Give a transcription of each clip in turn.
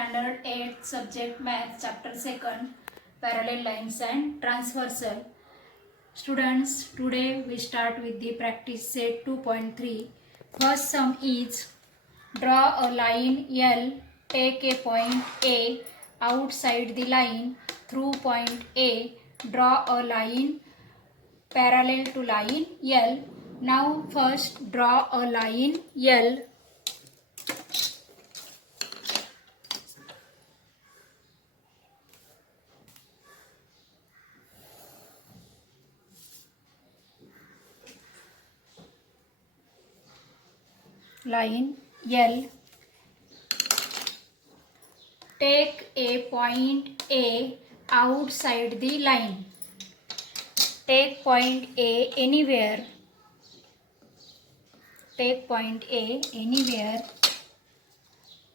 Standard 8 Subject Math Chapter 2 Parallel Lines and Transversal. Students, today we start with the practice set 2.3. First sum is draw a line L, take a point A outside the line through point A, draw a line parallel to line L. Now first draw a line L. Line L. Take a point A outside the line. Take point A anywhere. Take point A anywhere.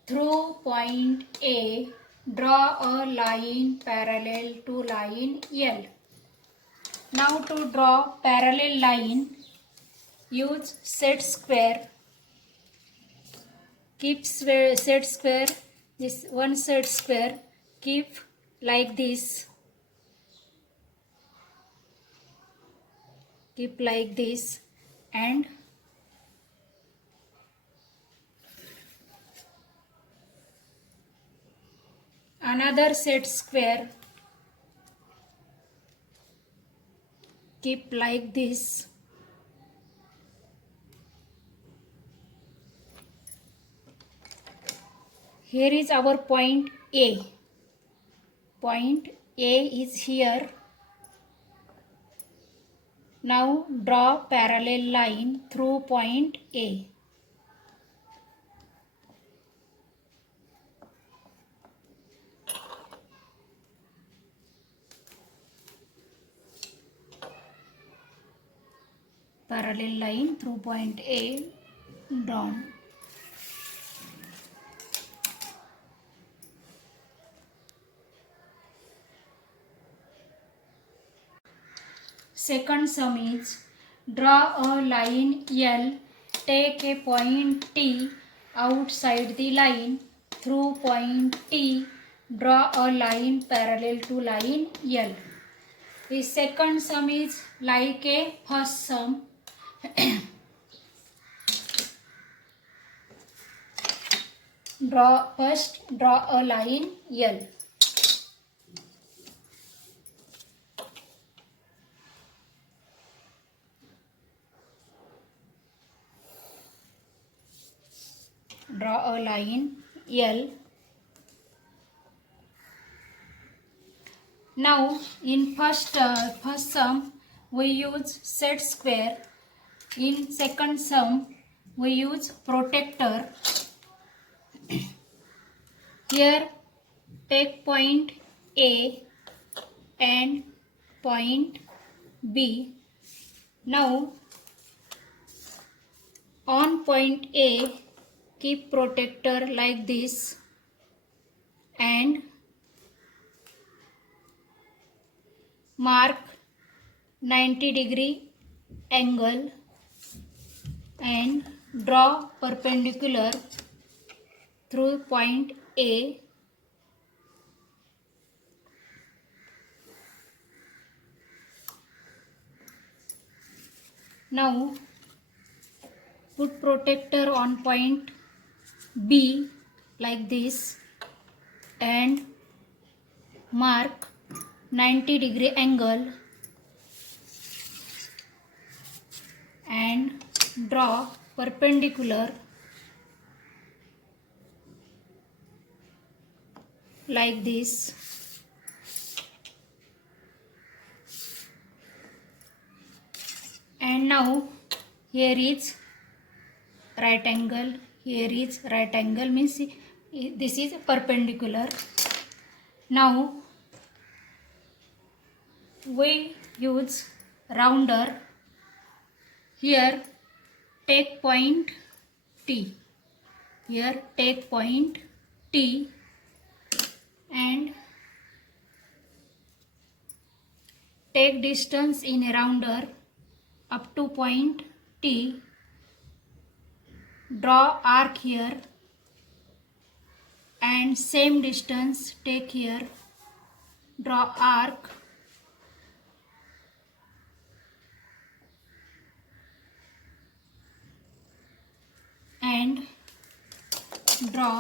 Through point A, draw a line parallel to line L. Now to draw parallel line, use set square. Keep set square, this one set square, keep like this. Keep like this and another set square, keep like this. Here is our point A. Point A is here. Now draw parallel line through point A. Parallel line through point A drawn. Second sum is draw a line L, take a point T outside the line through point T, draw a line parallel to line L. The second sum is like a first sum. First draw a line L. Draw a line L. Now in first sum we use set square. In second sum we use protector. Here take point A and point B. Now on point A keep protector like this and mark 90-degree angle and draw perpendicular through point A. Now put protector on point B like this and mark 90-degree angle and draw perpendicular like this. And now here is right angle, here is right angle, means this is perpendicular. Now we use rounder. Here take point T. Here take point T and take distance in a rounder up to point T. Draw arc here and same distance take here. Draw arc and draw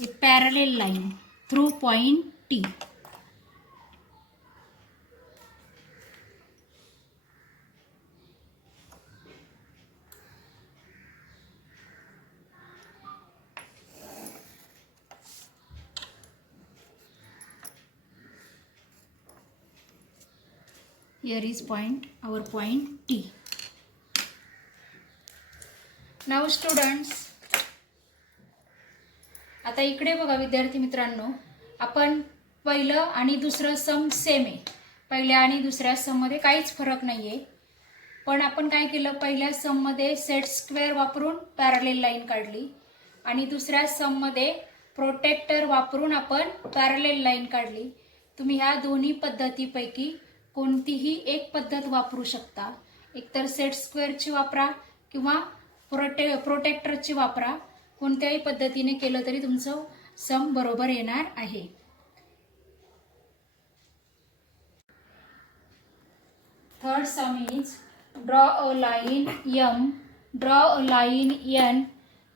a parallel line through point T. Here is our point T. Now students, आता इकडे बघा विद्यार्थी मित्रांनो, आपण पहिलं आणि दुसरं सम same आहे. पहिल्या आणि दुसऱ्या सम मध्ये काहीच फरक नाहीये. पण आपण काय केलं, पहिल्या सम मध्ये सेट स्क्वेअर वापरून पॅरलल लाईन काढली आणि दुसऱ्या सम मध्ये प्रोटेक्टर वापरून आपण पॅरलल लाईन काढली. तुम्ही ह्या दोन्ही पद्धतीपैकी कोणतीही एक पद्धत वापरू शकता. एकतर सेट स्क्वेअरची वापरा किंवा प्रोटेक्टरची वापरा. कोणत्याही पद्धतीने केलं तरी तुमचं सम बरोबर येणार आहे. Third some is draw a line M, draw a line N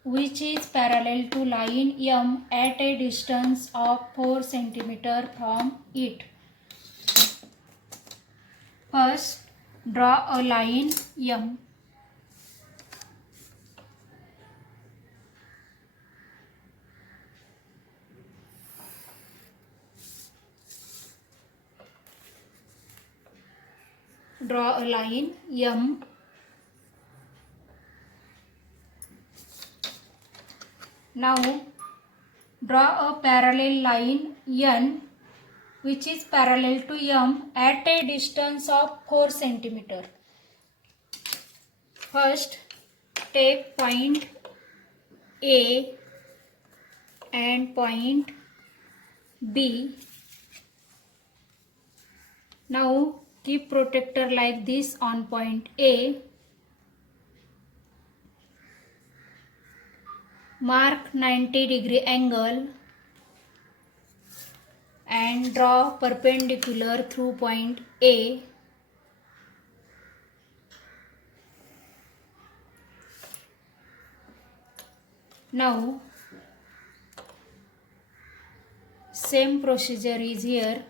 which is parallel to line M at a distance of 4 cm from it. First, draw a line M. Draw a line M. Now draw a parallel line N which is parallel to M at a distance of 4 cm. First, take point A and point B. Now keep protector like this on point A. Mark 90-degree angle and draw perpendicular through point A. Now same procedure is here.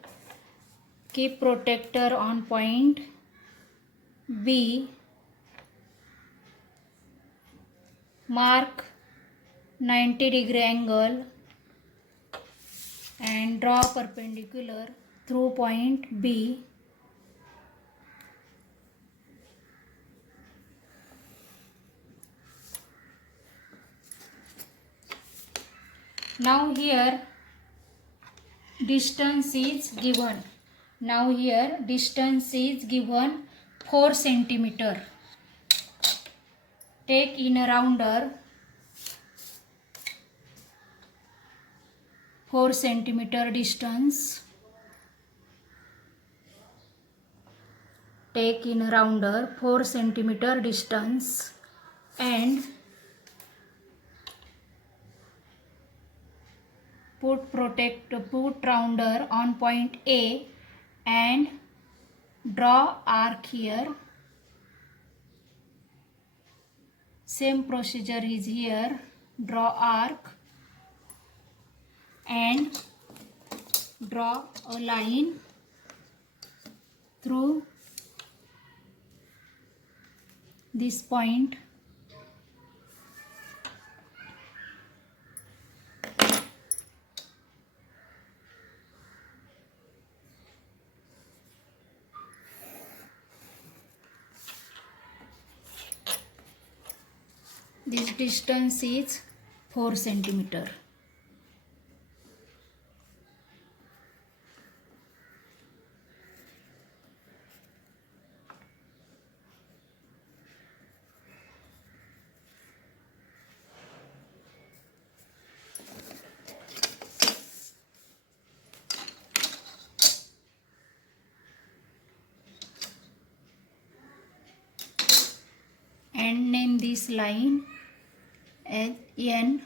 Keep protector on point B. Mark 90-degree angle and draw perpendicular through point B. Now here distance is given. Now here distance is given 4 cm. Take in a rounder 4 cm distance. Take in a rounder 4 cm distance and put rounder on point A and draw arc here. Same procedure is here. Draw arc and draw a line through this point. This distance is 4 cm. And name this line as N.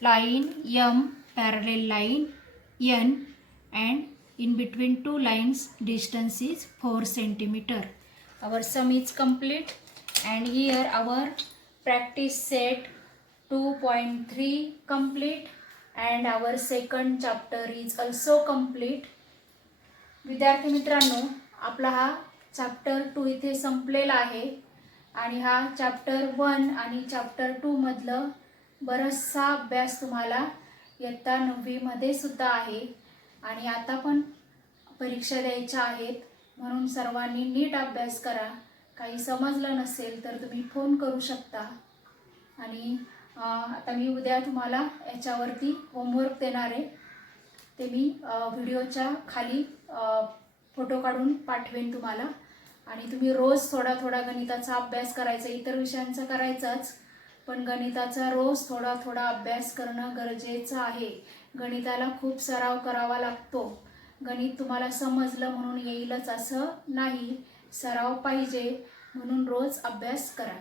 line M, parallel line N, and in between two lines distance is 4 centimeter. Our sum is complete, and here our practice set 2.3 complete, and our second chapter is also complete. विद्यार्थी मित्रांनो, आपला हा chapter 2 इथे संपलेला आहे आणि हा chapter 1 आणि चॅप्टर 2 मधलं बराचसा अभ्यास तुम्हाला इयत्ता 9वी मध्ये सुद्धा आहे आणि आता पण परीक्षा द्यायच्या आहेत, म्हणून सर्वांनी नीट अभ्यास करा. काही समजलं नसेल तर तुम्ही फोन करू शकता. आणि आता मी उद्या तुम्हाला याच्यावरती होमवर्क देणार आहे, ते मी व्हिडिओच्या खाली फोटो काढून पाठवेन तुम्हाला. आणि तुम्ही रोज थोडा थोडा गणिताचा अभ्यास करायचा, इतर विषयांचा करायचाच, पण गणिताचा रोज थोडा थोडा अभ्यास करणं गरजेचं आहे. गणिताला खूप सराव करावा लागतो. गणित तुम्हाला समजलं म्हणून येईलच असं नाही, सराव पाहिजे, म्हणून रोज अभ्यास करा.